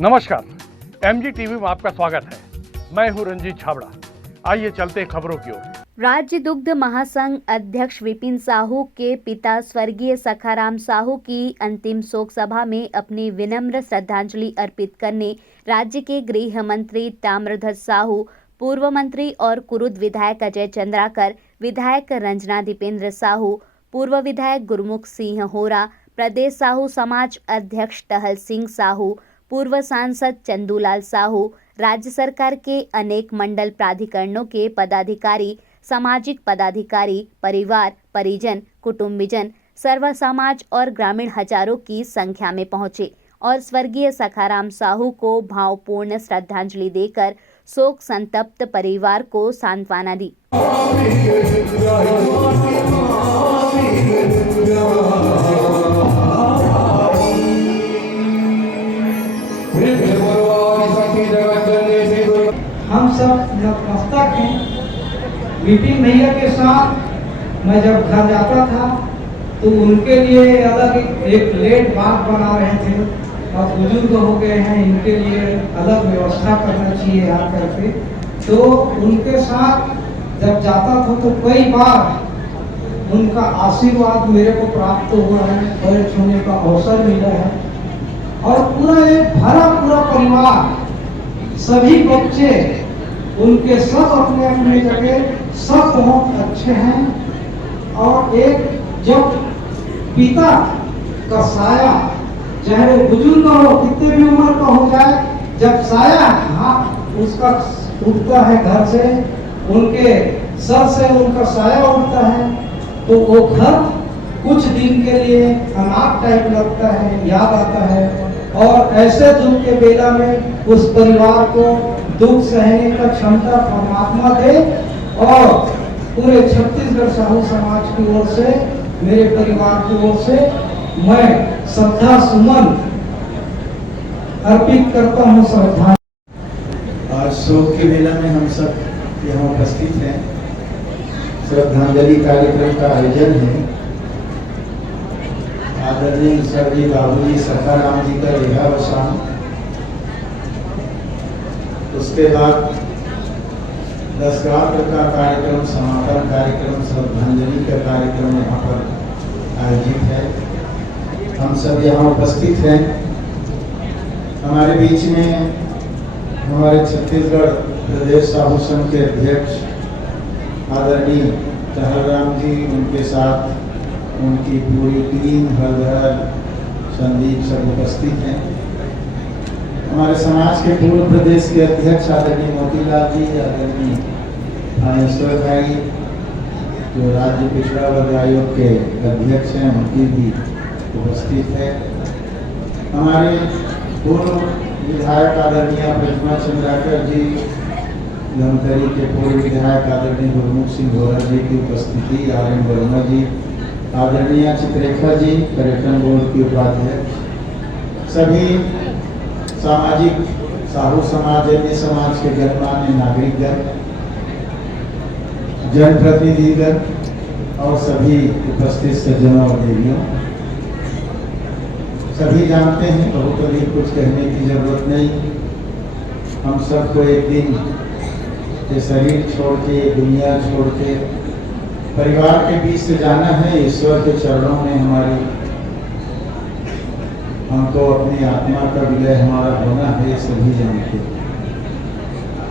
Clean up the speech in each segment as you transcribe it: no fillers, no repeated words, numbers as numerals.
नमस्कार, MG TV में आपका स्वागत है। मैं हूं रंजीत छाबड़ा। आइए चलते हैं खबरों की ओर। राज्य दुग्ध महासंघ अध्यक्ष विपिन साहू के पिता स्वर्गीय सखाराम साहू की अंतिम शोक सभा में अपनी विनम्र श्रद्धांजलि अर्पित करने राज्य के गृह मंत्री ताम्रध्वज साहू, पूर्व मंत्री और कुरुद विधायक अजय चंद्राकर, विधायक रंजना दीपेंद्र साहू, पूर्व विधायक गुरमुख सिंह होरा, प्रदेश साहू समाज अध्यक्ष टहल सिंह साहू, पूर्व सांसद चंदूलाल साहू, राज्य सरकार के अनेक मंडल प्राधिकरणों के पदाधिकारी, सामाजिक पदाधिकारी, परिवार, परिजन, कुटुंबीजन, सर्व समाज और ग्रामीण हजारों की संख्या में पहुंचे और स्वर्गीय सखाराम साहू को भावपूर्ण श्रद्धांजलि देकर शोक संतप्त परिवार को सांत्वना दी। हम सब नतमस्तक हैं। विपिन भैया के साथ मैं जब घर जाता था तो उनके लिए अलग एक प्लेट बात बना रहे थे और बुजुर्ग हो गए हैं, इनके लिए अलग व्यवस्था करना चाहिए यहाँ करके। तो उनके साथ जब जाता था तो कई बार उनका आशीर्वाद मेरे को प्राप्त हुआ है, पैर छूने का अवसर मिला है और पूरा एक भरा पूरा परिवार, सभी बच्चे उनके सब अपने अपने जगह सब बहुत अच्छे हैं। और एक जब पिता का साया, चाहे वो बुजुर्ग हो, कितने भी उम्र का हो जाए, जब साया हाथ उसका उठता है घर से, उनके सर से उनका साया उठता है तो वो घर कुछ दिन के लिए अनाथ टाइप लगता है, याद आता है। और ऐसे दुख के बेला में उस परिवार को दुख सहने का क्षमता परमात्मा दे और पूरे छत्तीसगढ़ साहू समाज की ओर से, मेरे परिवार की ओर से मैं श्रद्धा सुमन अर्पित करता हूँ। श्रद्धा। आज शोक के मेला में हम सब यहाँ उपस्थित हैं। श्रद्धांजलि कार्यक्रम का आयोजन है। आदरणीय स्वर्गीय बाबूजी सखाराम जी का देहावसान, उसके बाद 10 गात्र का कार्यक्रम, समापन कार्यक्रम, श्रद्धांजलि का कार्यक्रम यहाँ पर आयोजित है। हम सब यहाँ उपस्थित हैं। हमारे बीच में हमारे छत्तीसगढ़ प्रदेश साहू संघ के अध्यक्ष आदरणीय टहलराम जी, उनके साथ उनकी पूरी टीम, हरधर, संदीप सब उपस्थित हैं। हमारे समाज के पूर्व प्रदेश के अध्यक्ष आदरणीय मोतीलाल जी, आदरणीय थानेश्वर भाई, जो राज्य पिछड़ा वर्ग आयोग के अध्यक्ष हैं, उनकी भी उपस्थित है। हमारे पूर्व विधायक आदरणीय प्रतिमा चंद्राकर जी, धमतरी के पूर्व विधायक आदरणीय गुरमुख सिंह होरा जी की उपस्थिति, आर.एन. वर्मा जी, आदरणीय चित्रेखा जी, पर्यटन बोर्ड की उपाध्यक्ष, सभी सामाजिक साहू समाज, अन्य समाज के गणमान्य नागरिकगण, जनप्रतिनिधिगण और सभी उपस्थित सज्जनों और देवियों, सभी जानते हैं, बहुत अधिक कुछ कहने की जरूरत नहीं। हम सबको एक दिन ये शरीर छोड़ के, दुनिया छोड़ के, परिवार के बीच से जाना है। ईश्वर के चरणों में हमारी, हमको अपनी आत्मा का विलय हमारा होना है, सभी जानते।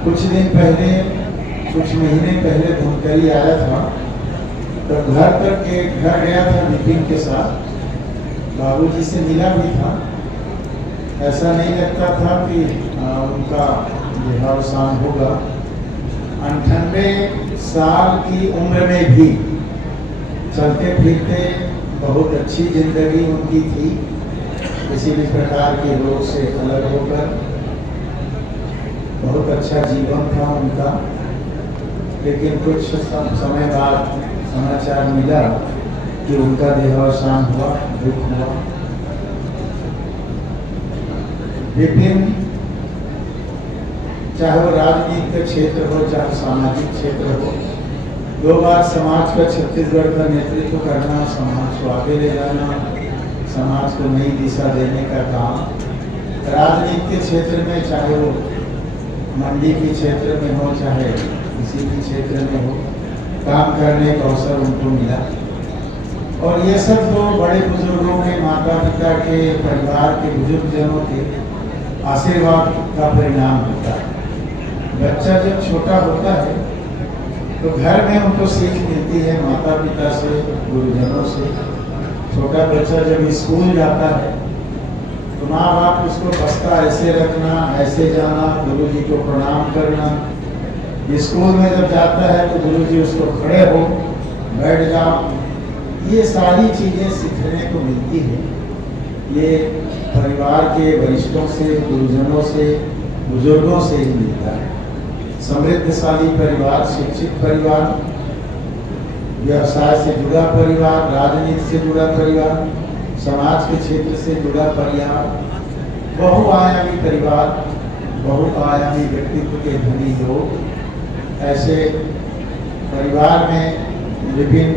कुछ दिन पहले, कुछ महीने पहले धमतरी आया था तो घर गया था विपिन के साथ, बाबूजी से मिला भी था। ऐसा नहीं लगता था कि उनका देहावसान होगा। 98 साल की उम्र में भी चलते फिरते बहुत अच्छी जिंदगी उनकी थी, किसी भी प्रकार के रोग से अलग होकर बहुत अच्छा जीवन था उनका। लेकिन कुछ समय बाद समाचार मिला कि उनका देहावसान हुआ, दुख हुआ। विपिन, चाहे वो राजनीति का क्षेत्र हो, चाहे सामाजिक क्षेत्र हो, 2 बार समाज का, छत्तीसगढ़ का नेतृत्व करना, समाज को आगे ले जाना, समाज को नई दिशा देने का काम राजनीति के क्षेत्र में, चाहे वो मंडी के क्षेत्र में हो, चाहे किसी भी क्षेत्र में हो, काम करने का अवसर उनको मिला। और ये सब तो बड़े बुजुर्गों के, माता पिता के, परिवार के बुजुर्गजनों के आशीर्वाद का परिणाम होता है। बच्चा जब छोटा होता है तो घर में उनको सीख मिलती है माता पिता से, गुरुजनों से। छोटा बच्चा जब स्कूल जाता है तो माँ बाप उसको बस्ता ऐसे रखना, ऐसे जाना, गुरुजी को प्रणाम करना। स्कूल में जब जाता है तो गुरुजी उसको खड़े हो, बैठ जाओ, ये सारी चीज़ें सीखने को मिलती है। ये परिवार के वरिष्ठों से, गुरुजनों से, बुजुर्गों से ही मिलता है। समृद्धशाली परिवार, शिक्षित परिवार, व्यवसाय से जुड़ा परिवार, राजनीति से जुड़ा परिवार, समाज के क्षेत्र से जुड़ा परिवार, बहुआयामी परिवार, बहुआयामी व्यक्तित्व के धनी लोग, ऐसे परिवार में विभिन्न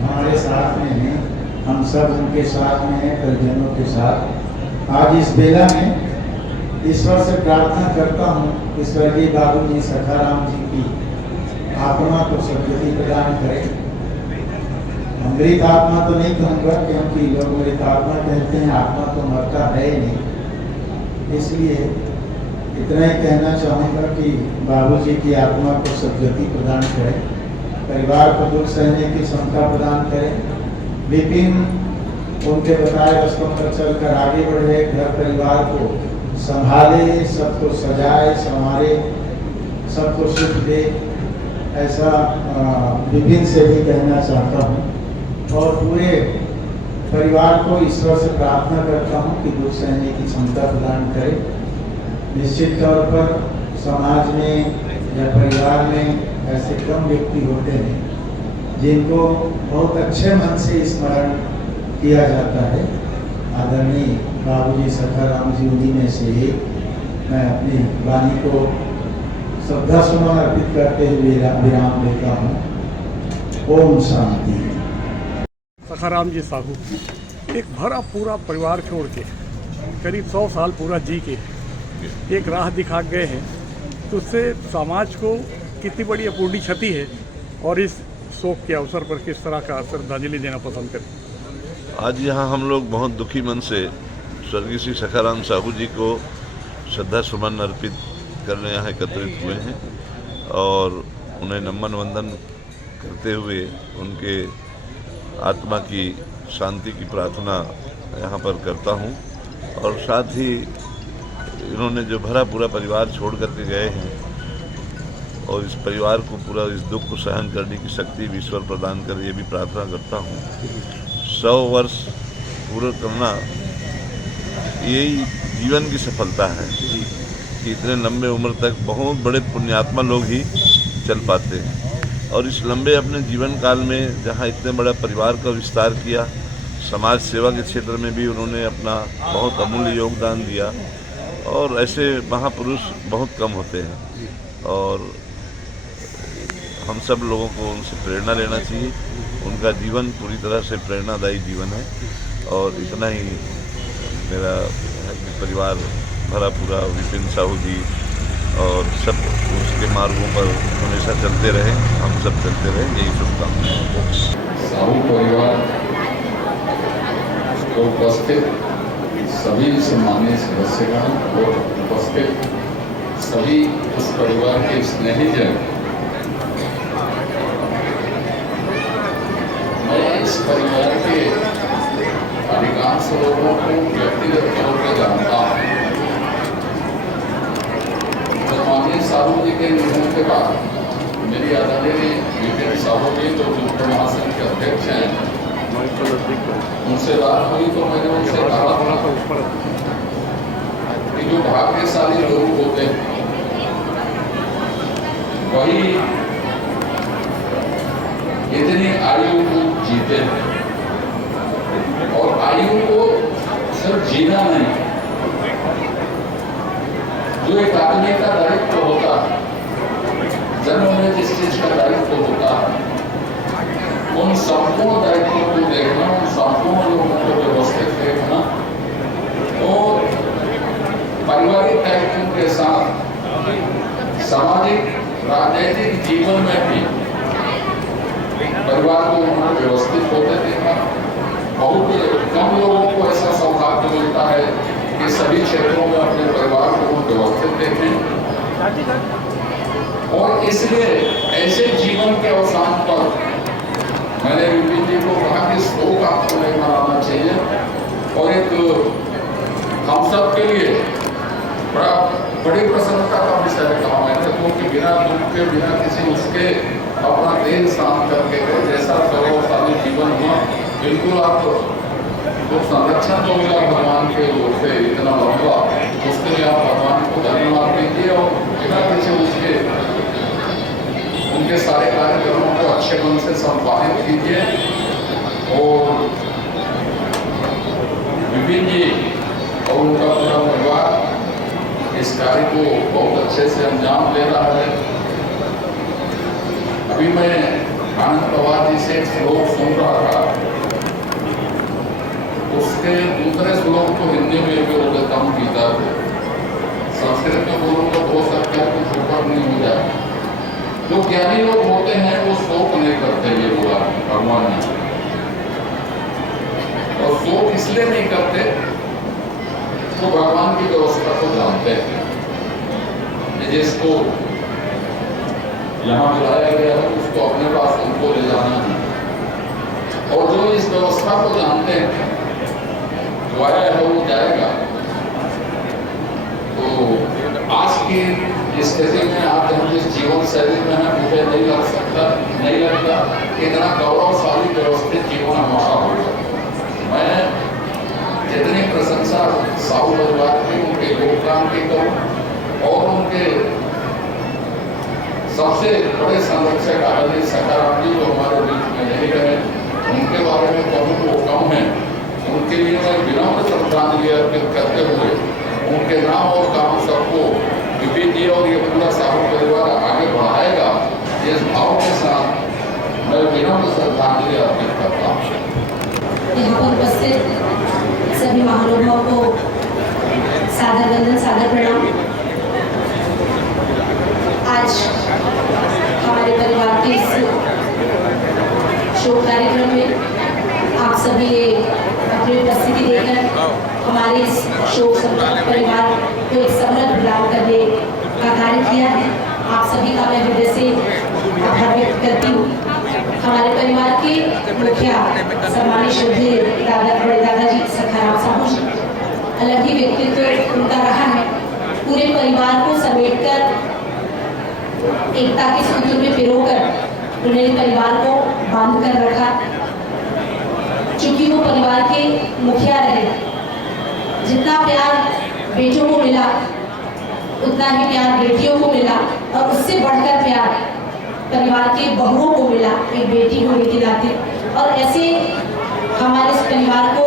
हमारे साथ में हैं। हम सब उनके साथ में हैं, परिजनों के साथ। आज इस बेला में ईश्वर से प्रार्थना करता हूँ कि स्वर्गीय बाबूजी सखाराम जी की आत्मा को सद्गति प्रदान करें। मृत आत्मा तो नहीं कहूँगा, क्योंकि लोग मृत आत्मा कहते हैं, आत्मा तो मरता है ही नहीं। इसलिए इतना ही कहना चाहूँगा कि बाबूजी की आत्मा को सद्गति प्रदान करें, परिवार को दुख सहने की क्षमता प्रदान करें, विपिन उनके बताए रास्तों पर चलकर आगे बढ़े, घर परिवार को संभाले, सबको सजाए संवारे, सबको सुख दे, ऐसा विपिन से भी कहना चाहता हूँ। और पूरे परिवार को ईश्वर से प्रार्थना करता हूँ कि दुख सहने की क्षमता प्रदान करे। निश्चित तौर पर समाज में या परिवार में ऐसे कम व्यक्ति होते हैं जिनको बहुत अच्छे मन से स्मरण किया जाता है। आदरणीय बाबूजी सखाराम जी उन्हीं में से एक। मैं अपनी वाणी को श्रद्धा सुमन अर्पित करते हुए विराम देता हूँ। ओम शांति। सखाराम जी साहू एक भरा पूरा परिवार छोड़ के करीब 100 साल पूरा जी के एक राह दिखा गए हैं, तो उससे समाज को कितनी बड़ी अपूर्णीय क्षति है, और इस शोक के अवसर पर किस तरह का श्रद्धांजलि देना पसंद करें। आज यहाँ हम लोग बहुत दुखी मन से स्वर्गीय श्री सखाराम साहू जी को श्रद्धा सुमन अर्पित करने यहाँ एकत्रित हुए हैं और उन्हें नमन वंदन करते हुए उनके आत्मा की शांति की प्रार्थना यहाँ पर करता हूँ। और साथ ही इन्होंने जो भरा पूरा परिवार छोड़ करके गए हैं और इस परिवार को पूरा इस दुख को सहन करने की शक्ति भी ईश्वर प्रदान करे, ये भी प्रार्थना करता हूँ। 100 वर्ष पूरा करना यही जीवन की सफलता है कि इतने लंबे उम्र तक बहुत बड़े पुण्यात्मा लोग ही चल पाते हैं। और इस लंबे अपने जीवन काल में जहाँ इतने बड़ा परिवार का विस्तार किया, समाज सेवा के क्षेत्र में भी उन्होंने अपना बहुत अमूल्य योगदान दिया। और ऐसे महापुरुष बहुत कम होते हैं और हम सब लोगों को उनसे प्रेरणा लेना चाहिए। उनका जीवन पूरी तरह से प्रेरणादायी जीवन है और इतना ही मेरा परिवार भरा पूरा विपिन साहू जी और सब उसके मार्गों पर हमेशा चलते रहे, हम सब चलते रहे, यही शुभकामनाएं। साहू परिवार को उपस्थित सभी सम्मानित सदस्यगण और उपस्थित सभी उस परिवार के स्नेहीजन, मैं इस परिवार के अधिकांश लोगों को व्यक्तिगत तौर पर जानता हूँ। माननीय साहू जी के निधन के बाद मेरी आदरणीय विपिन साहू जी जो जुट महासंघ के अध्यक्ष हैं, उनसे बात हुई तो मैंने उनसे कहा कि जो भाग्यशाली लोग होते हैं वही इतनी आयु को जीते हैं। और आयु को सिर्फ जीना नहीं, जो एक आदमी का दायित्व होता है, जन्म में जिस चीज का दायित्व होता है, उन संपूर्ण दायित्वों को देखना, उन संपूर्ण लोगों को व्यवस्थित देखना, तो सामाजिक राजनीतिक जीवन में भी परिवार को उन्होंने व्यवस्थित होते देखा। बहुत कम लोगों को ऐसा सौभाग्य मिलता है कि सभी क्षेत्रों में अपने परिवार को व्यवस्थित देखें, और इसलिए ऐसे जीवन के अवसान पर मैंने विपिन जी को कहा कि शोक आपको नहीं मनाना चाहिए, और एक हम सब के लिए बड़ी प्रसन्नता का विषय कहा मैंने, क्योंकि बिना दुख के, बिना किसी उसके अपना देह शांत करके गए, जैसा गौरवशाली जीवन हुआ। बिल्कुल आप तो संरक्षण जो मिला भगवान के ओर से इतना लंबा, उसके लिए आप भगवान को धन्यवाद दीजिए, और बिना किसी उसके उनके सारे कार्यक्रमों को अच्छे मन से संपादित कीजिए। और विपिन जी और उनका पूरा परिवार इस कार्य को बहुत अच्छे से अंजाम दे रहा है। अभी मैं आनंद पवार जी से एक श्लोक सुन रहा था, उसके दूसरे श्लोक को हिंदी में भी हो देता हूँ गीता को, संस्कृत में बोलूँ तो हो सकता है कुछ ऊपर नहीं हो जाए। जो ज्ञानी लोग होते हैं वो शोक नहीं करते, ये बोला भगवान ने, और शोक इसलिए नहीं करते तो भगवान की व्यवस्था को जानते हैं। जिसको यहाँ बुलाया गया है उसको अपने पास उनको ले जाना है, और जो इस व्यवस्था को जानते हैं, जो आया है वो जाएगा। तो आज की स्थिति में आप हम जिस जीवन शैली में है, मुझे नहीं लगता इतना गौरवशाली व्यवस्थित जीवन हमारा होगा। मैं जितनी प्रशंसा साहू परिवार की, उनके योगदान की करूँ, और उनके सबसे बड़े संरक्षक आदरणीय सखाराम जी जो हमारे बीच में नहीं रहे, उनके बारे में कहूँ वो कम है। उनके लिए मैं विनम्र श्रद्धांजलि अर्पित करते हुए उनके नाम और काम सबको विपिन जी और ये पूरा साहू परिवार आगे बढ़ाएगा, इस भाव के साथ मैं विनम्र श्रद्धांजलि अर्पित करता हूँ। यहाँ पर उपस्थित सभी महानुभावों को सादर वंदन, सादर प्रणाम। आज हमारे परिवार के इस शोक कार्यक्रम में आप सभी ने अपनी उपस्थिति देकर हमारे इस शोक संतप्त परिवार को एक समृद्ध प्रदान करने का कार्य किया है। आप सभी का मैं हृदय से आभार व्यक्त करती हूँ। हमारे परिवार के मुखिया सम्मानित श्रद्धेय बड़े दादाजी सखाराम साहू जी, अलग ही व्यक्तित्व उनका रहा है। पूरे परिवार को समेटकर एकता के सूत्र में पिरोकर उन्होंने परिवार को बांध कर रखा। चूंकि वो परिवार के मुखिया रहे, जितना प्यार बेटों को मिला उतना ही प्यार बेटियों को मिला, और उससे बढ़कर प्यार परिवार के बहुओं को मिला एक बेटी होने के नाते। और ऐसे हमारे इस परिवार को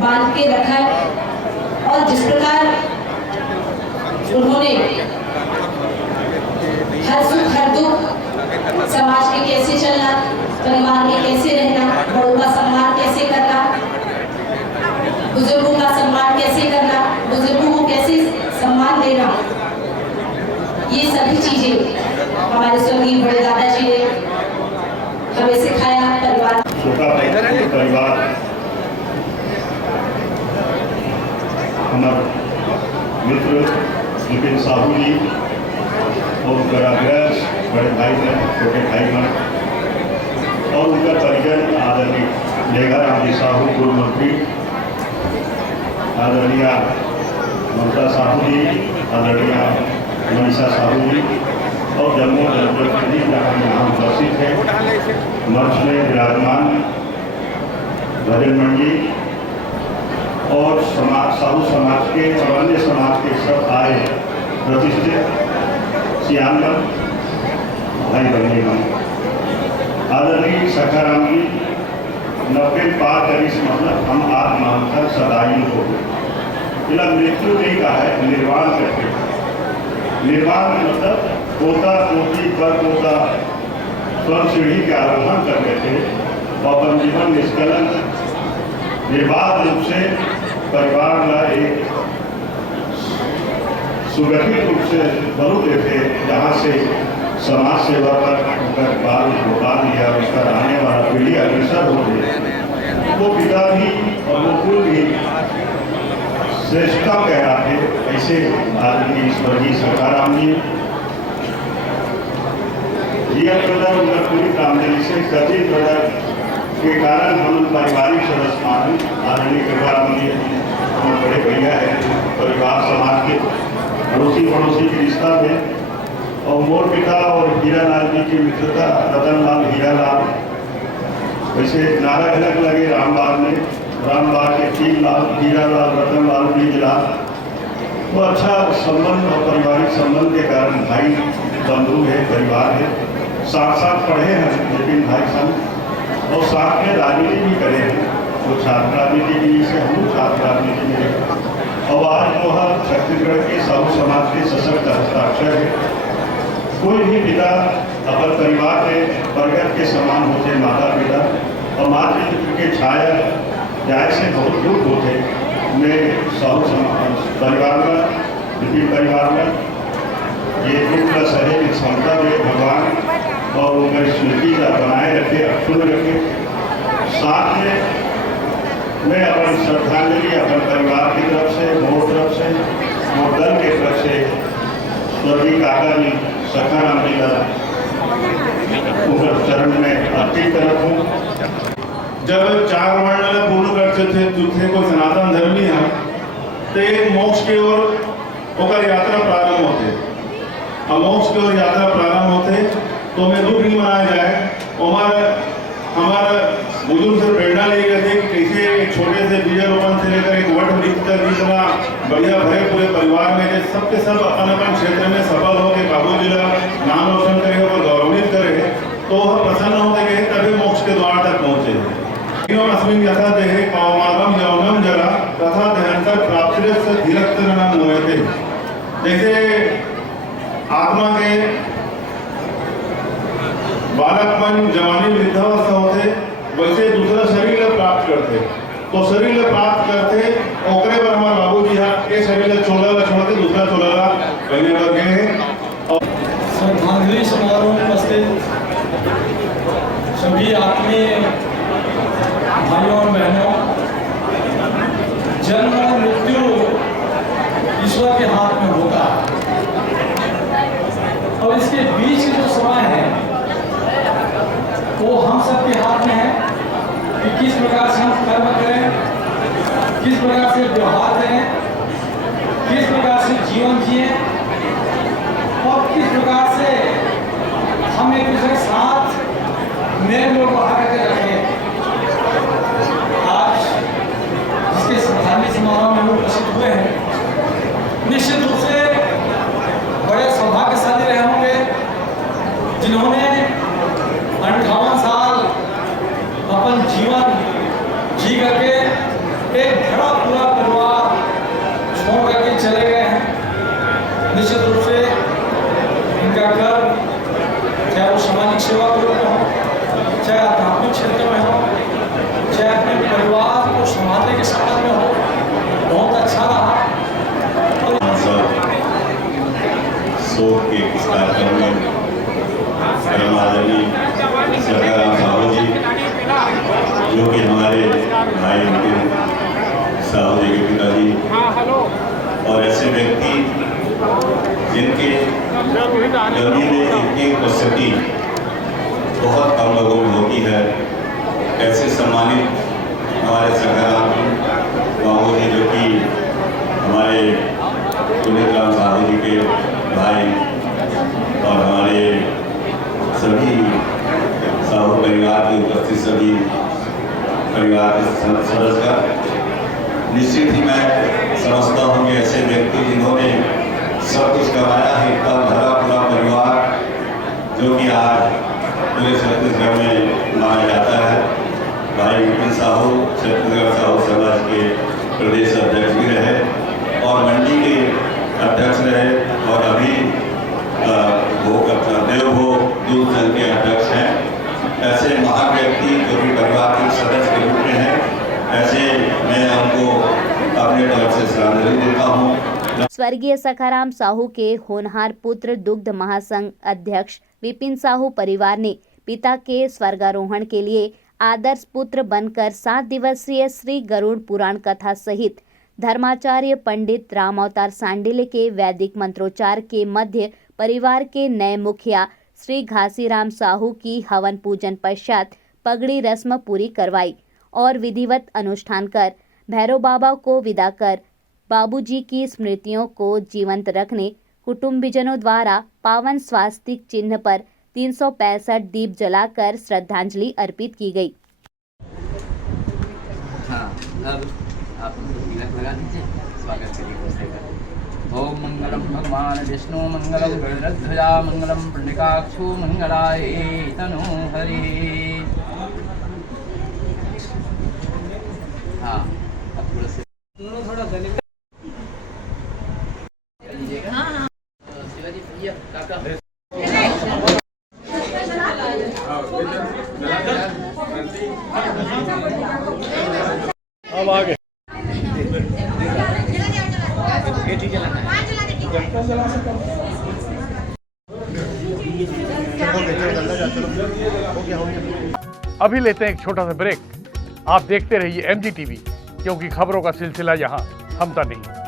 बांध के रखा, और जिस प्रकार उन्होंने हर सुख हर दुख, समाज में कैसे चलना, परिवार में कैसे रहना, बड़ों का सम्मान कैसे करना, बुजुर्गों का सम्मान कैसे करना, बुजुर्गों को कैसे सम्मान देना, ये सभी चीजें हमारे स्वर्गीय बड़े दादाजी ने हमें सिखाया। परिवार हमारे मित्र विपिन साहू जी और उनका बड़े भाई बहन, छोटे भाई बहन, और उनका परिजन आदरणीय मेघाराम जी साहू, पूर्व मंत्री आदरणीय ममता साहू जी, आदरणीय मनीषा साहू जी, और जम्मू जनप्रतिनिधि यहाँ उपस्थित है। मंच में विराजमान भजन मंडी और साहू समाज के और अन्य समाज के सब आए प्रतिष्ठित सियानगढ़ भाई बहनेगण, आदरणीय सखाराम जी 90 पार करी, मतलब हम आत्महत्या सदाई हो इला मृत्यु नहीं कहा है, निर्वाण करते। निर्वाण मतलब पोता पोती पर पोता स्वर्ग सीढ़ी के आरोहण कर रहे थे, और अपन जीवन निष्कलंक निर्बाध रूप से परिवार का एक सुगठित रूप से बलूते थे, जहाँ से समाज सेवा पर उनका बाल या उसका आने वाला पीढ़ी अग्रसर हो गई। वो पिता भी और वो कुल भी श्रेष्ठता कह रहा थे। ऐसे आदमी स्वर्गीय सखाराम जी ब्रदर उनका पूरी कामगिरी से कथित ब्रदर के कारण हम पारिवारिक सदस्य माने आदरणीय कृपाराम जी हम बड़े भैया है, परिवार समाज के अड़ोसी पड़ोसी के रिश्ता में। और मोर पिता और हीरालाल जी की मित्रता, रतनलाल हीरालाल, वैसे नारा घनक लगे रामबाग में, रामबाग के 3 लाल, हीरालाल, रतनलाल, बीजलाल। वो अच्छा संबंध और पारिवारिक संबंध के कारण भाई बंधु है, परिवार है। साथ पढ़े हैं लेकिन भाई संग, और साथ में राजनीति भी करे हैं। वो छात्र राजनीति भी से हम छात्र राजनीति में। और आज वो छत्तीसगढ़ के साहू समाज के सशक्त हस्ताक्षर है। कोई भी पिता अपने परिवार में बरगद के समान होते माता पिता, और मातृत्व के छाया जाय से बहुत दूर होते। मैं साहू समाज परिवार में, विपिन परिवार में ये दुख सहे क्षमता में भगवान और उनकी स्मृति का बनाए रखे, अक्षुण्ण रखे। साथ में मैं अपनी श्रद्धांजलि अपने परिवार की तरफ से, मोर तरफ से, मोर दल के तरफ से स्वर्गीय काका जी सखाराम जी का उनके चरण में अर्पित करता हूँ। जब 4 वर्ण पूर्ण करते थे कोई सनातन धर्मी है तो एक मोक्ष की ओर होकर यात्रा प्रारंभ होते, और मोक्ष की ओर यात्रा प्रारंभ होते तो हमें दुख नहीं मनाया जाए। हमारा बुजुर्ग से प्रेरणा ली गई थी कि कैसे एक छोटे से बीजारोपण से लेकर एक वट वृक्ष तक इतना बढ़िया भरे पूरे परिवार में सबके सब अपन क्षेत्र में सफल हो के काबू जिला नाम रोशन करे और गौरवित करे, तो वह प्रसन्न होते गए तभी मोक्ष के द्वार तक पहुँचे। अस्मिन यथा देहे कौमारम यौनम जरा तथा देहांतर प्राप्ति से धीरत्तरनम होते। जैसे आत्मा के बालकपन जवानी वृद्धावस्था होते, वैसे दूसरा शरीर प्राप्त करते। तो शरीर प्राप्त करते ओकरे पर हमारे बाबू जी ये शरीर छोड़ के दूसरा छोड़ा पहले पर गए हैं। और श्रद्धांजलि समारोह में उपस्थित सभी आत्मीय भाइयों और बहनों, जन्म और मृत्यु ईश्वर के हाथ में होता है, और इसके बीच जो समय है वो हम सबके हाथ में है कि किस प्रकार से हम कर्म करें, किस प्रकार से व्यवहार करें, किस प्रकार से जीवन जिए, और किस प्रकार से हम एक दूसरे के साथ मेल जोल बढ़ा करके रखें। आज जिसके श्रद्धांजलि समारोह में लोग उपस्थित हुए हैं, निश्चित रूप से बड़े सौभाग्यशाली रहे होंगे जिन्होंने 58 साल अपन जीवन जी करके एक बड़ा पूरा परिवार छोड़ करके चले गए हैं। निश्चित रूप से इनका घर चाहे वो सामाजिक सेवा के रूप में हो, चाहे आध्यात्मिक क्षेत्र में हो, चाहे अपने परिवार को संभालने के संबंध में हो, बहुत अच्छा रहा। शोक के इस कार्यक्रम में आदरणीय सखाराम साहू जी, जो कि हमारे भाई विपिन साहू जी के पिताजी, और ऐसे व्यक्ति जिनके जमीन में एक उपस्थिति बहुत कम लोगों में होती है, ऐसे सम्मानित हमारे सखाराम बाबू जी, जो कि हमारे पुनीत राम साहू जी के भाई और हमारे सभी साहू परिवार के उपस्थित सभी परिवार के सदस्य का निश्चित ही मैं समझता हूँ कि ऐसे व्यक्ति जिन्होंने सब कुछ करवाया है, इतना भरा पूरा परिवार जो कि आज पूरे छत्तीसगढ़ में माना जाता है। भाई विपिन साहू छत्तीसगढ़ साहू समाज के प्रदेश अध्यक्ष भी रहे और मंडी के अध्यक्ष रहे, और अभी देवभोग दूध दल के अध्यक्ष हैं। ऐसे महान व्यक्ति जो कि परिवार के सदस्य के रूप में हैं, ऐसे मैं उनको अपने तरफ से श्रद्धांजलि देता हूँ। स्वर्गीय सखाराम साहू के होनहार पुत्र दुग्ध महासंघ अध्यक्ष विपिन साहू परिवार ने पिता के स्वर्गारोहण के लिए आदर्श पुत्र बनकर 7 दिवसीय श्री गरुड़ पुराण कथा सहित धर्माचार्य पंडित राम अवतार सांडिल्य के वैदिक मंत्रोच्चार के मध्य परिवार के नए मुखिया श्री घासीराम साहू की हवन पूजन पश्चात पगड़ी रस्म पूरी करवाई और विधिवत अनुष्ठान कर भैरव बाबा को विदा कर बाबूजी की स्मृतियों को जीवंत रखने कुटुंबीजनों द्वारा पावन स्वास्तिक चिन्ह पर 365 दीप जलाकर श्रद्धांजलि अर्पित की गई। हाँ, अब आप तिलक लगा दीजिए, स्वागत करिए खुशे का। ओम मंगलम भगवान विष्णु मंगलम गरुड़ध्वजा मंगलम पुंडरीकाक्षो मंगलाय तनु हरि। हाँ, अब थोड़ा से शिवाजी भैया काका अब आगे अभी लेते हैं एक छोटा सा ब्रेक। आप देखते रहिए MG TV, क्योंकि खबरों का सिलसिला यहाँ थमता नहीं।